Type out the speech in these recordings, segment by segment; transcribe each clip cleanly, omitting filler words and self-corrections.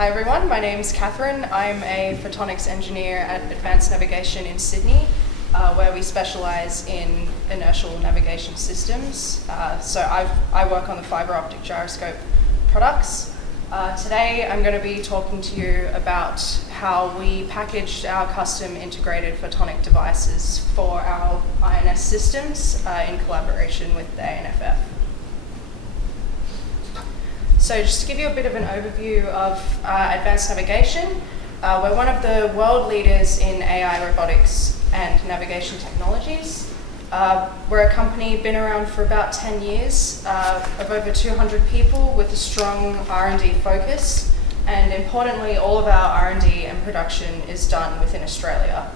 Hi everyone, my name's Katherine. I'm a Photonics Engineer at Advanced Navigation in Sydney, where we specialise in inertial navigation systems. So I work on the fibre optic gyroscope products. Today I'm going to be talking to you about how we packaged our custom integrated photonic devices for our INS systems in collaboration with the ANFF. So just to give you a bit of an overview of advanced navigation, we're one of the world leaders in AI robotics and navigation technologies. We're a company been around for about 10 years, of over 200 people with a strong R&D focus, and importantly, all of our R&D and production is done within Australia.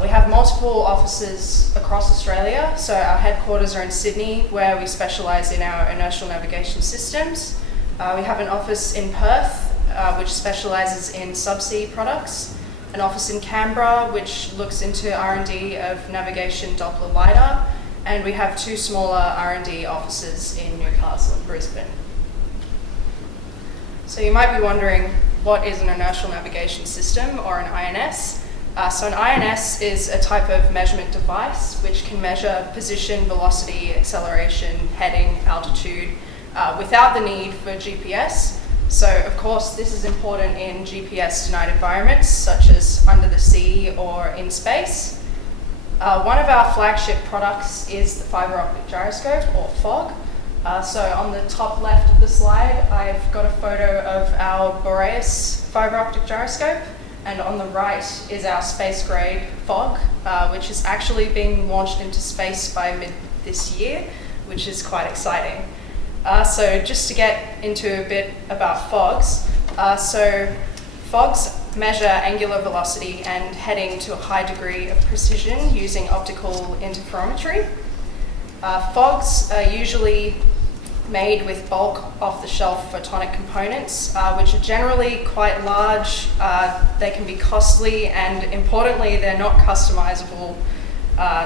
We have multiple offices across Australia, so our headquarters are in Sydney, where we specialise in our inertial navigation systems. We have an office in Perth, which specialises in subsea products, an office in Canberra, which looks into R&D of navigation Doppler LiDAR, and we have two smaller R&D offices in Newcastle and Brisbane. So you might be wondering, what is an inertial navigation system, or an INS? So an INS is a type of measurement device which can measure position, velocity, acceleration, heading, altitude, without the need for GPS. So of course this is important in GPS denied environments such as under the sea or in space. One of our flagship products is the fibre optic gyroscope, or FOG. So on the top left of the slide I've got a photo of our Boreas fibre optic gyroscope, and on the right is our space grade FOG, which is actually being launched into space by mid this year, which is quite exciting. So just to get into a bit about FOGs, so FOGs measure angular velocity and heading to a high degree of precision using optical interferometry. FOGs are usually made with bulk off-the-shelf photonic components, which are generally quite large. They can be costly, and importantly they're not customizable.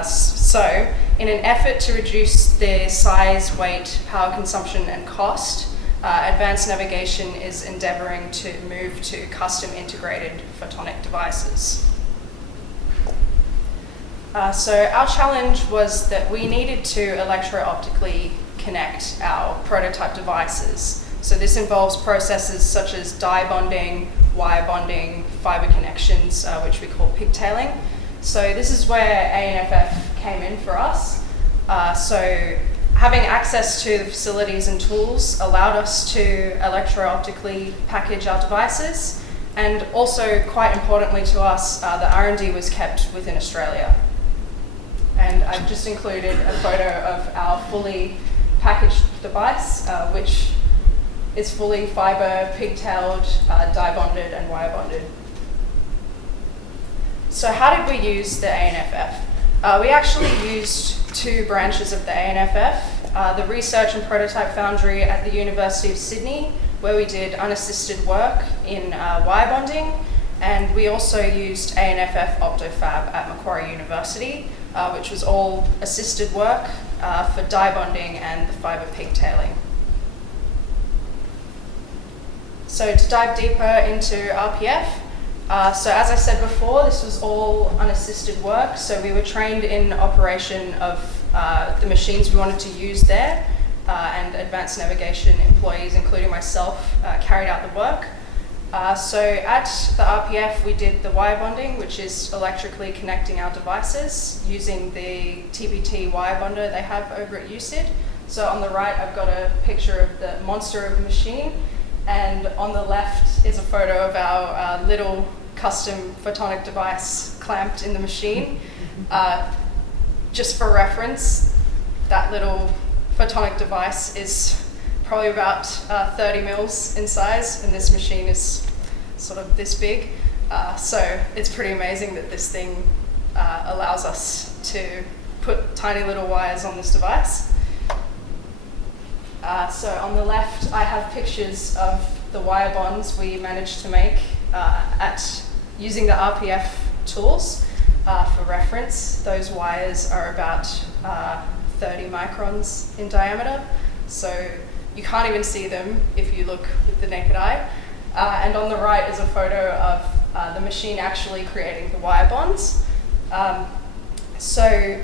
So in an effort to reduce their size, weight, power consumption and cost, Advanced Navigation is endeavouring to move to custom integrated photonic devices. So our challenge was that we needed to electro-optically connect our prototype devices. So this involves processes such as die bonding, wire bonding, fibre connections, which we call pigtailing. So this is where ANFF came in for us. So having access to the facilities and tools allowed us to electro-optically package our devices, and also quite importantly to us, the R&D was kept within Australia. And I've just included a photo of our fully packaged device, which is fully fibre, pigtailed, die bonded and wire bonded. So how did we use the ANFF? We actually used two branches of the ANFF, the Research and Prototype Foundry at the University of Sydney, where we did unassisted work in wire bonding, and we also used ANFF OptoFab at Macquarie University, which was all assisted work for die bonding and the fibre pigtailing. So to dive deeper into RPF, so as I said before, this was all unassisted work, so we were trained in operation of the machines we wanted to use there, and Advanced Navigation employees, including myself, carried out the work. So at the RPF we did the wire bonding, which is electrically connecting our devices using the TBT wire bonder they have over at USyd. So on the right I've got a picture of the monster of a machine, and on the left is a photo of our little custom photonic device clamped in the machine. Just for reference, that little photonic device is probably about 30 mils in size, and this machine is sort of this big. So it's pretty amazing that this thing allows us to put tiny little wires on this device. So on the left I have pictures of the wire bonds we managed to make using the RPF tools. For reference, those wires are about 30 microns in diameter, so you can't even see them if you look with the naked eye. And on the right is a photo of the machine actually creating the wire bonds. So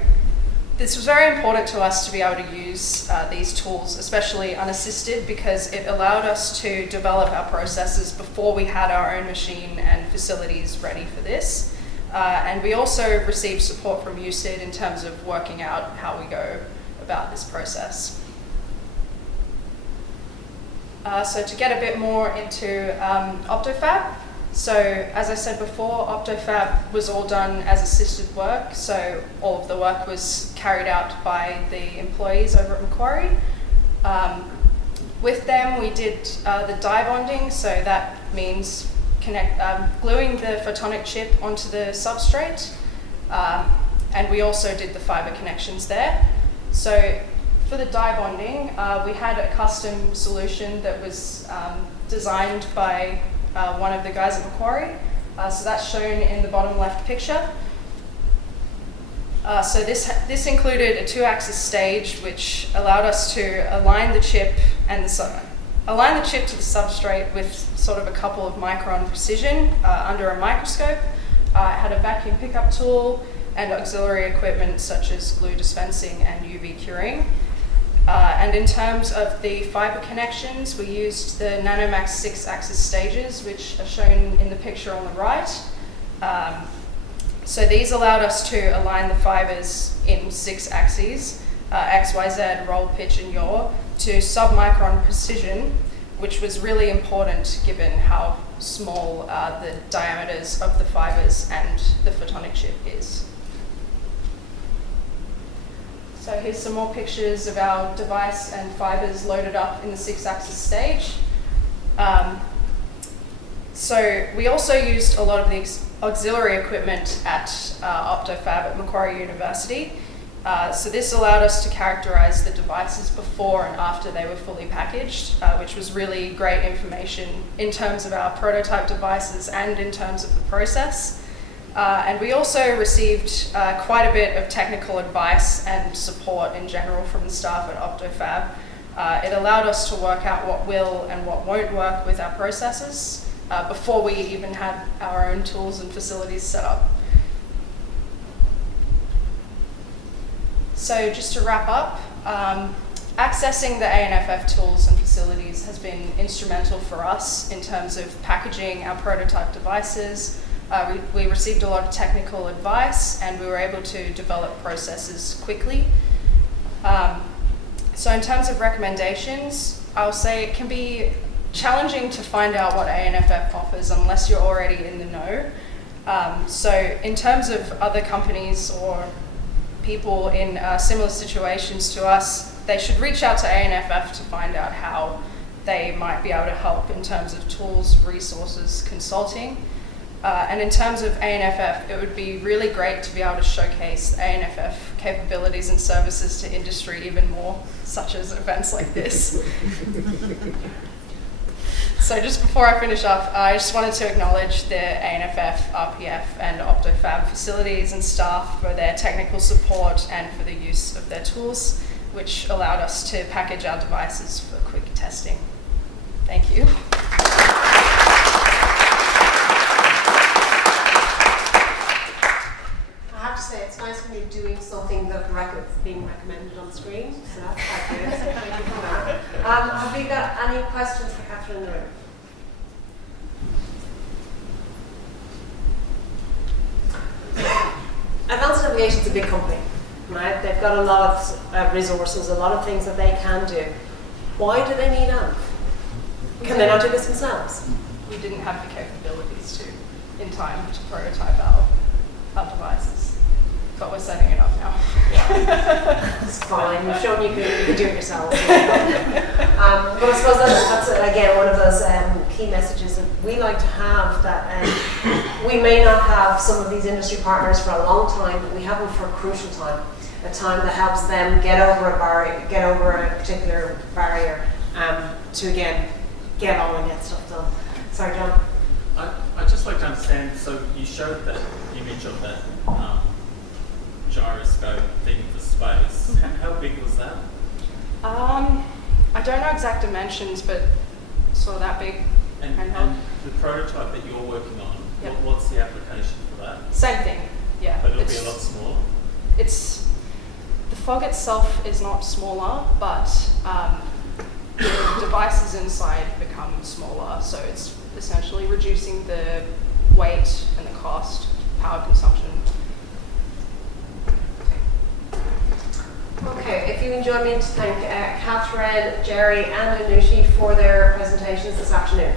this was very important to us to be able to use these tools, especially unassisted, because it allowed us to develop our processes before we had our own machine and facilities ready for this. And we also received support from UCID in terms of working out how we go about this process. So to get a bit more into OptoFab, so as I said before, OptoFab was all done as assisted work, so all of the work was carried out by the employees over at Macquarie. With them we did the die bonding, so that means gluing the photonic chip onto the substrate, and we also did the fibre connections there. So for the die bonding, we had a custom solution that was designed by one of the guys at Macquarie. So that's shown in the bottom left picture. So this included a 2-axis stage, which allowed us to align the chip to the substrate with sort of a couple of micron precision under a microscope. It had a vacuum pickup tool and auxiliary equipment such as glue dispensing and UV curing. And in terms of the fibre connections, we used the Nanomax 6-axis stages, which are shown in the picture on the right. So these allowed us to align the fibres in 6 axes, X, Y, Z, roll, pitch, and yaw, to sub-micron precision, which was really important given how small the diameters of the fibres and the photonic chip is. So here's some more pictures of our device and fibres loaded up in the 6-axis stage. So we also used a lot of the auxiliary equipment at OptoFab at Macquarie University. So this allowed us to characterize the devices before and after they were fully packaged, which was really great information in terms of our prototype devices and in terms of the process. And we also received quite a bit of technical advice and support in general from the staff at OptoFab. It allowed us to work out what will and what won't work with our processes before we even had our own tools and facilities set up. So just to wrap up, accessing the ANFF tools and facilities has been instrumental for us in terms of packaging our prototype devices. We received a lot of technical advice and we were able to develop processes quickly. So in terms of recommendations, I'll say it can be challenging to find out what ANFF offers unless you're already in the know. So in terms of other companies or people in similar situations to us, they should reach out to ANFF to find out how they might be able to help in terms of tools, resources, consulting. And in terms of ANFF, it would be really great to be able to showcase ANFF capabilities and services to industry even more, such as events like this. So just before I finish up, I just wanted to acknowledge the ANFF, RPF and OptoFab facilities and staff for their technical support and for the use of their tools, which allowed us to package our devices for quick testing. Thank you. I have to say, it's nice when you're doing something that's being recommended on screen, so that's quite good, so thank you for that. Have we got any questions for Katherine in the room? Advanced Navigation is a big company, right? They've got a lot of resources, a lot of things that they can do. Why do they need ANFF? Can they not do this themselves? We didn't have the capabilities to, in time, to prototype our devices, but we're setting it up now. It's fine. You've shown you can do it yourself. But I suppose that's again one of those key messages that we like to have. That we may not have some of these industry partners for a long time, but we have them for a crucial time, a time that helps them get over a barrier, get over a particular barrier, to again get on and get stuff done. Sorry, John. I'd just like to understand, so you showed that image of that gyroscope thing for space. How big was that? I don't know exact dimensions, but sort of that big. handheld. And the prototype that you're working on, Yep. what's the application for that? Same thing, yeah. But it'll be a lot smaller. The fog itself is not smaller, but the devices inside become smaller, so it's essentially reducing the weight and the cost, power consumption. Okay, if you can join me to thank Katherine, Jerry and Anushi for their presentations this afternoon.